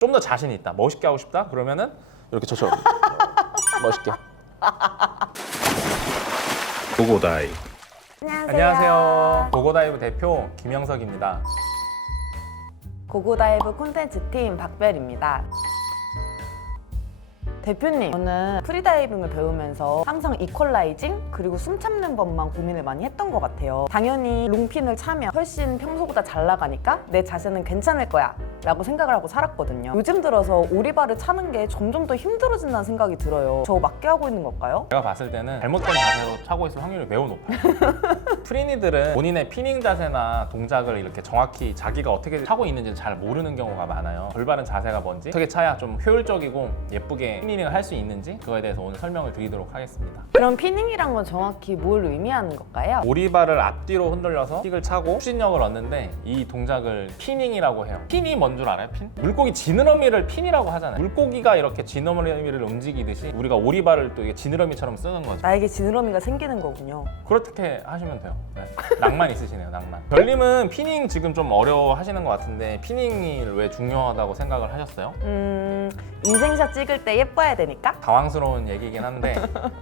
좀 더 자신 있다, 멋있게 하고 싶다 그러면은 이렇게 저처럼 멋있게. 고고다이. 안녕하세요. 고고다이브 대표 김영석입니다. 고고다이브 콘텐츠 팀 박별입니다. 대표님, 저는 프리다이빙을 배우면서 항상 이퀄라이징 그리고 숨 참는 법만 고민을 많이 했던 것 같아요. 당연히 롱핀을 차면 훨씬 평소보다 잘 나가니까 내 자세는 괜찮을 거야 라고 생각을 하고 살았거든요. 요즘 들어서 오리발을 차는 게 점점 더 힘들어진다는 생각이 들어요. 저 맞게 하고 있는 걸까요? 제가 봤을 때는 잘못된 자세로 차고 있을 확률이 매우 높아요. 프리니들은 본인의 피닝 자세나 동작을 이렇게 정확히 자기가 어떻게 차고 있는지 잘 모르는 경우가 많아요. 올바른 자세가 뭔지, 어떻게 차야 좀 효율적이고 예쁘게 피닝을 할 수 있는지 그거에 대해서 오늘 설명을 드리도록 하겠습니다. 그럼 피닝이란 건 정확히 뭘 의미하는 걸까요? 오리발을 앞뒤로 흔들려서 킥을 차고 추진력을 얻는데 이 동작을 피닝이라고 해요. 핀이 뭔 줄 알아요? 핀? 물고기 지느러미를 핀이라고 하잖아요. 물고기가 이렇게 지느러미를 움직이듯이 우리가 오리발을 또 이게 지느러미처럼 쓰는 거죠. 나에게 지느러미가 생기는 거군요. 그렇게 하시면 돼요. 네. 낭만 있으시네요, 낭만. 별님은 피닝 지금 좀 어려워 하시는 것 같은데 피닝이 왜 중요하다고 생각을 하셨어요? 인생샷 찍을 때 예뻐야 되니까? 당황스러운 얘기긴 한데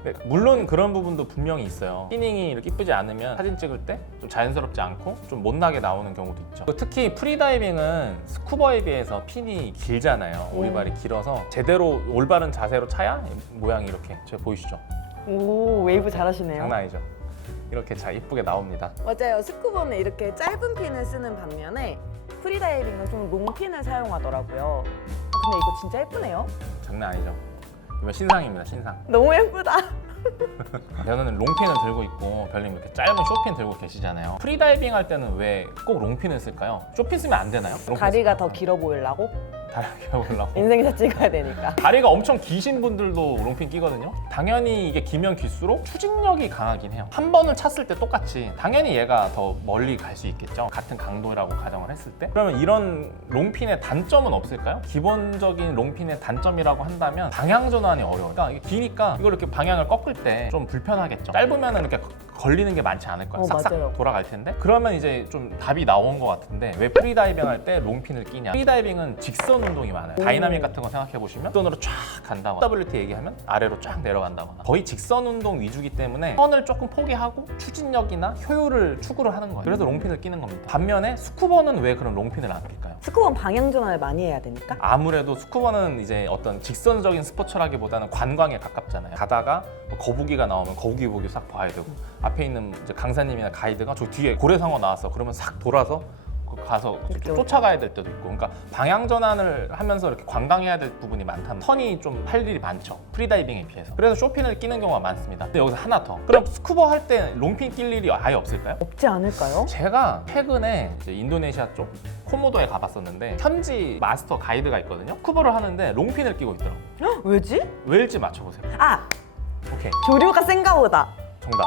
네, 물론 그런 부분도 분명히 있어요. 피닝이 이렇게 이쁘지 않으면 사진 찍을 때 좀 자연스럽지 않고 좀 못나게 나오는 경우도 있죠. 특히 프리다이빙은 스쿠버에 비해서 핀이 길잖아요. 오리발이 길어서 제대로 올바른 자세로 차야 모양이 이렇게 제가 보이시죠? 오, 웨이브 잘하시네요. 장난 아니죠? 이렇게 잘 이쁘게 나옵니다. 맞아요. 스쿠버는 이렇게 짧은 핀을 쓰는 반면에 프리다이빙은 좀 롱핀을 사용하더라고요. 근데 이거 진짜 예쁘네요. 장난 아니죠? 이건 신상입니다, 신상. 너무 예쁘다. 저는 롱핀을 들고 있고 별님 이렇게 짧은 쇼핀 들고 계시잖아요. 프리다이빙 할 때는 왜 꼭 롱핀을 쓸까요? 쇼핀 쓰면 안 되나요? 다리가 더 길어 보이려고? 다리가 올라고. 인생샷 찍어야 되니까. 다리가 엄청 기신 분들도 롱핀 끼거든요. 당연히 이게 기면 길수록 추진력이 강하긴 해요. 한 번을 찼을 때 똑같이 당연히 얘가 더 멀리 갈 수 있겠죠. 같은 강도라고 가정을 했을 때. 그러면 이런 롱핀의 단점은 없을까요? 기본적인 롱핀의 단점이라고 한다면 방향 전환이 어려워요. 그러니까 이게 기니까 이걸 이렇게 방향을 꺾을 때 좀 불편하겠죠. 짧으면 이렇게 걸리는 게 많지 않을 거야. 싹싹 맞아요. 돌아갈 텐데. 그러면 이제 좀 답이 나온 것 같은데 왜 프리다이빙 할 때 롱핀을 끼냐. 프리다이빙은 직선 운동이 많아요. 다이나믹 같은 거 생각해 보시면 직선으로 쫙 간다거나 WT 얘기하면 아래로 쫙 내려간다거나 거의 직선 운동 위주기 때문에 선을 조금 포기하고 추진력이나 효율을 추구를 하는 거예요. 그래서 롱핀을 끼는 겁니다. 반면에 스쿠버는 왜 그럼 롱핀을 안 낄까요? 스쿠버는 방향 전환을 많이 해야 되니까? 아무래도 스쿠버는 이제 어떤 직선적인 스포츠라기보다는 관광에 가깝잖아요. 가다가 뭐 거북이가 나오면 거북이 보기 싹 봐야 되고 앞에 있는 이제 강사님이나 가이드가 저 뒤에 고래상어 나왔어 그러면 싹 돌아서 가서 쫓아가야 될 때도 있고, 그러니까 방향 전환을 하면서 이렇게 관광해야 될 부분이 많다는 턴이 좀 할 일이 많죠. 프리다이빙에 비해서. 그래서 쇼핀을 끼는 경우가 많습니다. 근데 여기서 하나 더. 그럼 스쿠버 할 때 롱핀 낄 일이 아예 없을까요? 없지 않을까요? 제가 최근에 이제 인도네시아 쪽 코모도에 가봤었는데 현지 마스터 가이드가 있거든요. 스쿠버를 하는데 롱핀을 끼고 있더라고요. 헉, 왜지? 왜일지 맞춰보세요. 아! 오케이, 조류가 센가 보다. 정답.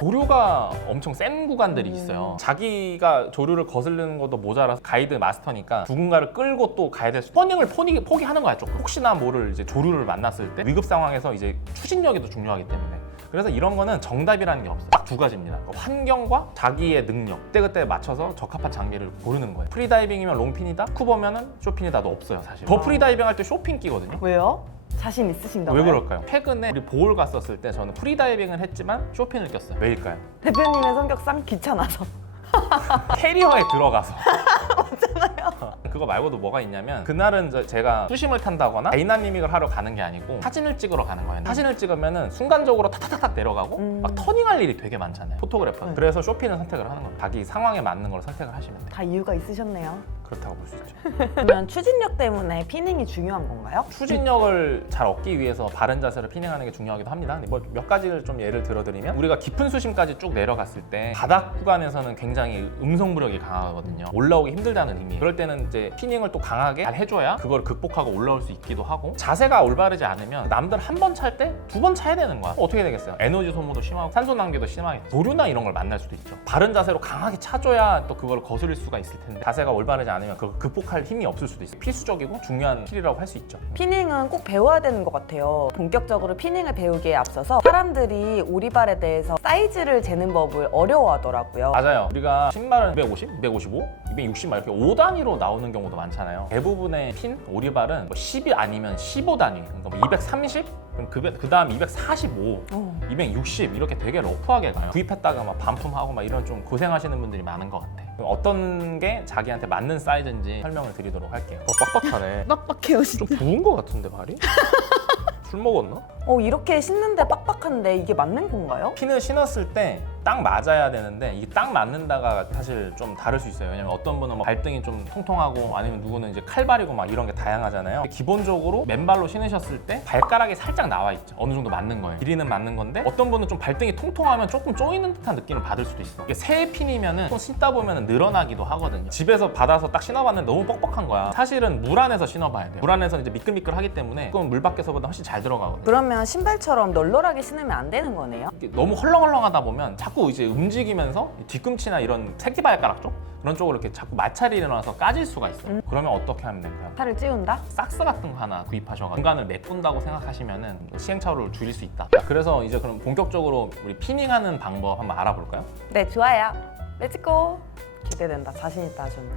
조류가 엄청 센 구간들이 있어요. 자기가 조류를 거스르는 것도 모자라서 가이드 마스터니까 누군가를 끌고 또 가야 돼. 스퍼닝을 포기하는 거야 조금. 혹시나 모를 이제 조류를 만났을 때 위급 상황에서 이제 추진력이 더 중요하기 때문에. 그래서 이런 거는 정답이라는 게 없어요. 딱 두 가지입니다. 환경과 자기의 능력, 그때그때 맞춰서 적합한 장비를 고르는 거예요. 프리다이빙이면 롱핀이다, 스쿠버면은 쇼핀이다도 없어요 사실. 저 프리다이빙 할 때 쇼핀 끼거든요. 왜요? 자신 있으신가 봐요? 왜 그럴까요? 최근에 우리 보홀 갔었을 때 저는 프리다이빙을 했지만 쇼핀을 꼈어요. 왜일까요? 대표님의 성격상 귀찮아서. 캐리어에 들어가서 맞잖아요. 그거 말고도 뭐가 있냐면 그날은 제가 수심을 탄다거나 다이나믹을 하러 가는 게 아니고 사진을 찍으러 가는 거예요. 사진을 찍으면은 순간적으로 탁탁탁 내려가고 막 터닝할 일이 되게 많잖아요, 포토그래퍼는. 그래서 쇼핀을 선택을 하는 거예요. 자기 상황에 맞는 걸 선택을 하시면 돼요. 다 이유가 있으셨네요. 그렇다고 볼 수 있죠. 그러면 추진력 때문에 피닝이 중요한 건가요? 추진력을 잘 얻기 위해서 바른 자세로 피닝하는 게 중요하기도 합니다. 근데 뭐 몇 가지를 좀 예를 들어드리면 우리가 깊은 수심까지 쭉 내려갔을 때 바닥 구간에서는 굉장히 음성부력이 강하거든요. 올라오기 힘들다는 의미. 그럴 때는 이제 피닝을 또 강하게 잘 해줘야 그걸 극복하고 올라올 수 있기도 하고, 자세가 올바르지 않으면 남들 한 번 찰 때 두 번 차야 되는 거야. 어떻게 되겠어요? 에너지 소모도 심하고 산소 낭비도 심하게, 조류나 이런 걸 만날 수도 있죠. 바른 자세로 강하게 차줘야 또 그걸 거스를 수가 있을 텐데 자세가 올바르지 않으면 않으면 그걸 극복할 힘이 없을 수도 있어요. 필수적이고 중요한 킬이라고 할 수 있죠. 피닝은 꼭 배워야 되는 것 같아요. 본격적으로 피닝을 배우기에 앞서서 사람들이 오리발에 대해서 사이즈를 재는 법을 어려워하더라고요. 맞아요. 우리가 신발은 250, 255, 260 막 이렇게 5단위로 나오는 경우도 많잖아요. 대부분의 핀, 오리발은 뭐 10이 아니면 15단위. 그러니까 뭐 230? 그 다음 245, 260 이렇게 되게 러프하게 가요. 구입했다가 막 반품하고 막 이런 좀 고생하시는 분들이 많은 것 같아. 그럼 어떤 게 자기한테 맞는 사이즈인지 설명을 드리도록 할게요. 빡빡하네. 빡빡해요, 좀 부은 것 같은데 발이? 술 먹었나? 이렇게 신는데 빡빡한데 이게 맞는 건가요? 핀을 신었을 때 딱 맞아야 되는데 이게 딱 맞는다가 사실 좀 다를 수 있어요. 왜냐면 어떤 분은 뭐 발등이 좀 통통하고 아니면 누구는 이제 칼발이고 막 이런 게 다양하잖아요. 기본적으로 맨발로 신으셨을 때 발가락이 살짝 나와 있죠. 어느 정도 맞는 거예요. 길이는 맞는 건데 어떤 분은 좀 발등이 통통하면 조금 조이는 듯한 느낌을 받을 수도 있어. 이게 새 핀이면은 좀 신다 보면은 늘어나기도 하거든요. 집에서 받아서 딱 신어봤는데 너무 뻑뻑한 거야. 사실은 물 안에서 신어봐야 돼요. 물 안에서는 이제 미끌미끌하기 때문에 조금 물 밖에서보다 훨씬 잘 들어가거든요. 그러면 신발처럼 널널하게 신으면 안 되는 거네요? 이게 너무 헐렁헐렁하다 보면 자꾸 이제 움직이면서 뒤꿈치나 이런 새끼발가락 쪽 그런 쪽으로 이렇게 자꾸 마찰이 일어나서 까질 수가 있어요. 그러면 어떻게 하면 될까요? 살을 찌운다? 삭스 같은 거 하나 구입하셔서 공간을 메꾼다고 생각하시면은 시행착오를 줄일 수 있다. 자, 그래서 이제 그럼 본격적으로 우리 피닝하는 방법 한번 알아볼까요? 네, 좋아요. 렛츠고! 기대된다. 자신 있다 하셨네.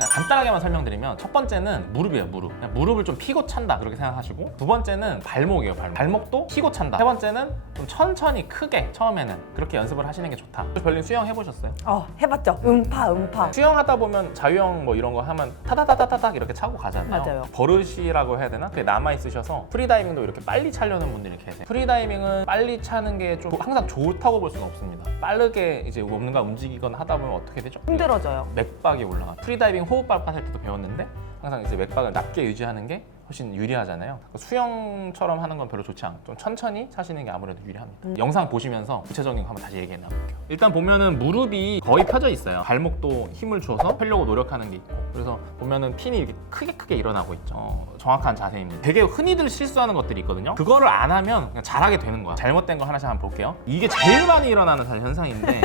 그냥 간단하게만 설명드리면 첫 번째는 무릎이에요. 무릎. 그냥 무릎을 좀 피고 찬다 그렇게 생각하시고 두 번째는 발목이에요. 발목도 피고 찬다. 세 번째는 좀 천천히 크게 처음에는 그렇게 연습을 하시는 게 좋다. 별님 수영 해보셨어요? 해봤죠. 음파. 수영하다 보면 자유형 뭐 이런 거 하면 타다다다다닥 이렇게 차고 가잖아요. 맞아요. 버릇이라고 해야 되나? 그게 남아있으셔서 프리다이빙도 이렇게 빨리 차려는 분들이 계세요. 프리다이빙은 빨리 차는 게 좀 항상 좋다고 볼 수는 없습니다. 빠르게 이제 뭔가 움직이거나 하다 보면 어떻게 되죠? 힘들어져요. 맥박이 올라가. 프리다이빙 호흡 할 때도 배웠는데 항상 이제 맥박을 낮게 유지하는 게 훨씬 유리하잖아요. 수영처럼 하는 건 별로 좋지 않고 좀 천천히 차시는 게 아무래도 유리합니다. 영상 보시면서 구체적인 거 한번 다시 얘기해 나볼게요. 일단 보면은 무릎이 거의 펴져 있어요. 발목도 힘을 줘서 펴려고 노력하는 게 있고 그래서 보면은 핀이 이렇게 크게 일어나고 있죠. 정확한 자세입니다. 되게 흔히들 실수하는 것들이 있거든요. 그거를 안 하면 그냥 잘하게 되는 거야. 잘못된 거 하나씩 한번 볼게요. 이게 제일 많이 일어나는 사실 현상인데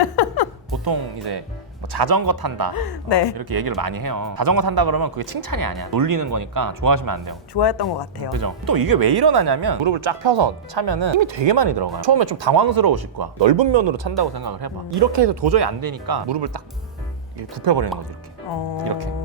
보통 이제 뭐 자전거 탄다 네. 이렇게 얘기를 많이 해요. 자전거 탄다 그러면 그게 칭찬이 아니야. 놀리는 거니까 좋아하시면 안 돼요. 좋아했던 것 같아요. 그죠? 또 이게 왜 일어나냐면 무릎을 쫙 펴서 차면은 힘이 되게 많이 들어가요. 처음에 좀 당황스러우실 거야. 넓은 면으로 찬다고 생각을 해봐. 이렇게 해서 도저히 안 되니까 무릎을 딱 이렇게 굽혀버리는 거죠.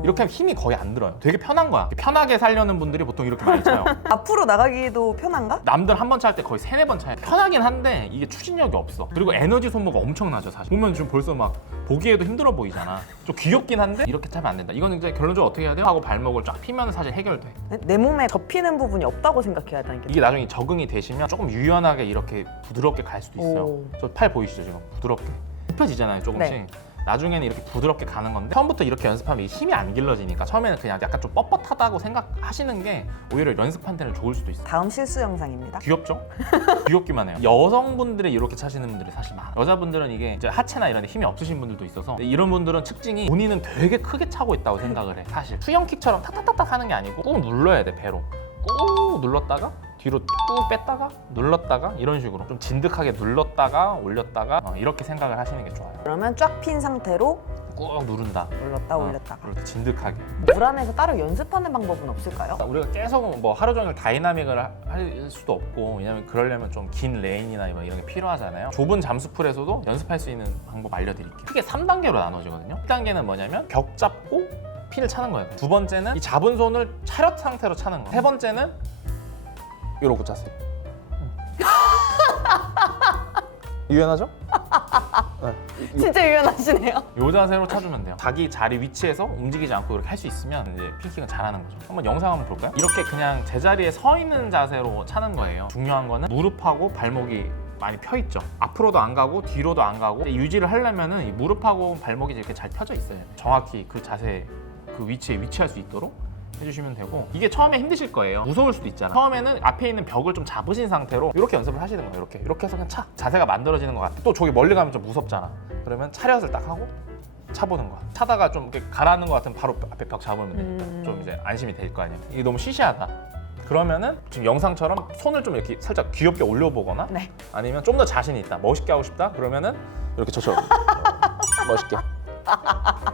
이렇게 하면 힘이 거의 안 들어요. 되게 편한 거야. 편하게 살려는 분들이 보통 이렇게 많이 차요. 앞으로 나가기도 편한가? 남들 한 번 찰 때 거의 3-4번 차요. 편하긴 한데 이게 추진력이 없어. 그리고 에너지 소모가 엄청나죠 사실. 보면 지금 벌써 막 보기에도 힘들어 보이잖아. 좀 귀엽긴 한데 이렇게 차면 안 된다. 이건 이제 결론적으로 어떻게 해야 돼요? 하고 발목을 쫙 피면 사실 해결돼. 내 몸에 접히는 부분이 없다고 생각해야 되는 게. 이게 나중에 적응이 되시면 조금 유연하게 이렇게 부드럽게 갈 수도 있어요. 오. 저 팔 보이시죠 지금? 부드럽게 굽혀지잖아요 조금씩. 네. 나중에는 이렇게 부드럽게 가는 건데 처음부터 이렇게 연습하면 이 힘이 안 길러지니까 처음에는 그냥 약간 좀 뻣뻣하다고 생각하시는 게 오히려 연습한 때는 좋을 수도 있어요. 다음 실수 영상입니다. 귀엽죠? 귀엽기만 해요. 여성분들이 이렇게 차시는 분들이 사실 많아. 여자분들은 이게 이제 하체나 이런 데 힘이 없으신 분들도 있어서 이런 분들은 특징이 본인은 되게 크게 차고 있다고 생각을 해. 사실 수영킥처럼 탁탁탁탁 하는 게 아니고 꾹 눌러야 돼. 배로 꾹 눌렀다가 뒤로 꾹 뺐다가 눌렀다가 이런 식으로 좀 진득하게 눌렀다가 올렸다가 이렇게 생각을 하시는 게 좋아요. 그러면 쫙 핀 상태로 꾹 누른다. 올렸다 올렸다가. 이렇게 진득하게. 물 안에서 따로 연습하는 방법은 없을까요? 우리가 계속 뭐 하루 종일 다이나믹을 할 수도 없고 왜냐면 그러려면 좀 긴 레인이나 뭐 이런 게 필요하잖아요. 좁은 잠수풀에서도 연습할 수 있는 방법 알려드릴게요. 크게 3단계로 나눠지거든요. 1단계는 뭐냐면 벽 잡고 핀을 차는 거예요. 두 번째는 이 잡은 손을 차렷 상태로 차는 거예요. 세 번째는 이러고 찼어요. 유연하죠? 네. 진짜 유연하시네요. 이 자세로 차주면 돼요. 자기 자리 위치에서 움직이지 않고 이렇게 할 수 있으면 이제 핀킥은 잘하는 거죠. 한번 영상 한번 볼까요? 이렇게 그냥 제자리에 서 있는 자세로 차는 거예요. 중요한 거는 무릎하고 발목이 많이 펴 있죠. 앞으로도 안 가고 뒤로도 안 가고 유지를 하려면은 이 무릎하고 발목이 이렇게 잘 펴져 있어야 돼요. 정확히 그 자세, 그 위치에 위치할 수 있도록 해주시면 되고 이게 처음에 힘드실 거예요. 무서울 수도 있잖아. 처음에는 앞에 있는 벽을 좀 잡으신 상태로 이렇게 연습을 하시는 거예요. 이렇게 해서 그냥 차. 자세가 만들어지는 것 같아. 또 저기 멀리 가면 좀 무섭잖아. 그러면 차렷을 딱 하고 차보는 거야. 차다가 좀 이렇게 가라앉는 것 같으면 바로 앞에 벽 잡으면 돼. 좀 이제 안심이 될 거 아니야. 이게 너무 시시하다. 그러면은 지금 영상처럼 손을 좀 이렇게 살짝 귀엽게 올려보거나 네. 아니면 좀 더 자신이 있다. 멋있게 하고 싶다. 그러면은 이렇게 저처럼 멋있게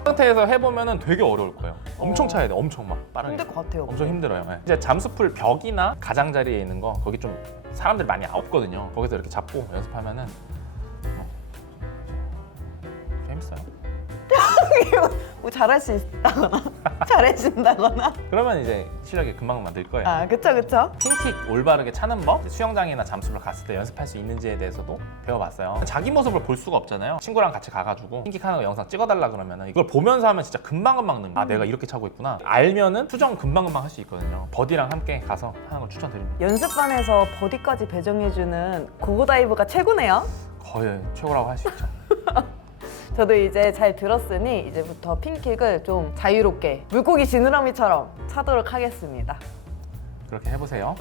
상태에서 해보면 되게 어려울 거예요. 엄청 차야 돼. 엄청 막 빠르게. 힘들 것 같아요. 엄청 힘들어요. 네. 이제 잠수풀 벽이나 가장자리에 있는 거 거기 좀 사람들이 많이 없거든요. 거기서 이렇게 잡고 연습하면은 재밌어요. 뭐 잘할 수 있다거나 잘해준다거나. 그러면 이제 실력이 금방 늘 거예요. 아, 그쵸. 핑킥 올바르게 차는 법, 수영장이나 잠수를 갔을 때 연습할 수 있는지에 대해서도 배워봤어요. 자기 모습을 볼 수가 없잖아요. 친구랑 같이 가가지고 핑킥하는 거 영상 찍어달라 그러면 이걸 보면서 하면 진짜 금방금방 는 거야. 아, 내가 이렇게 차고 있구나. 알면은 수정 금방금방 할 수 있거든요. 버디랑 함께 가서 하는 걸 추천드립니다. 연습반에서 버디까지 배정해주는 고고다이브가 최고네요. 거의 최고라고 할 수 있죠. 저도 이제 잘 들었으니 이제부터 핑킥을 좀 자유롭게 물고기 지느러미처럼 차도록 하겠습니다. 그렇게 해보세요.